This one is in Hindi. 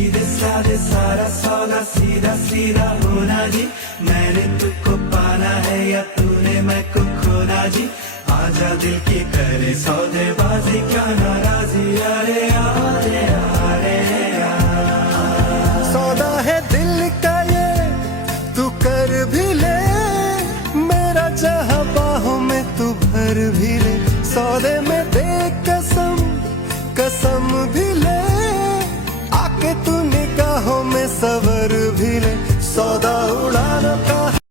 सीधे साधे सारा सौदा सीधा सीधा होना जी। मैंने तुझको पाना है या तूने मैं को खोना जी। आजा दिल की करे सौदेबाजी क्या नाराजी, अरे अरे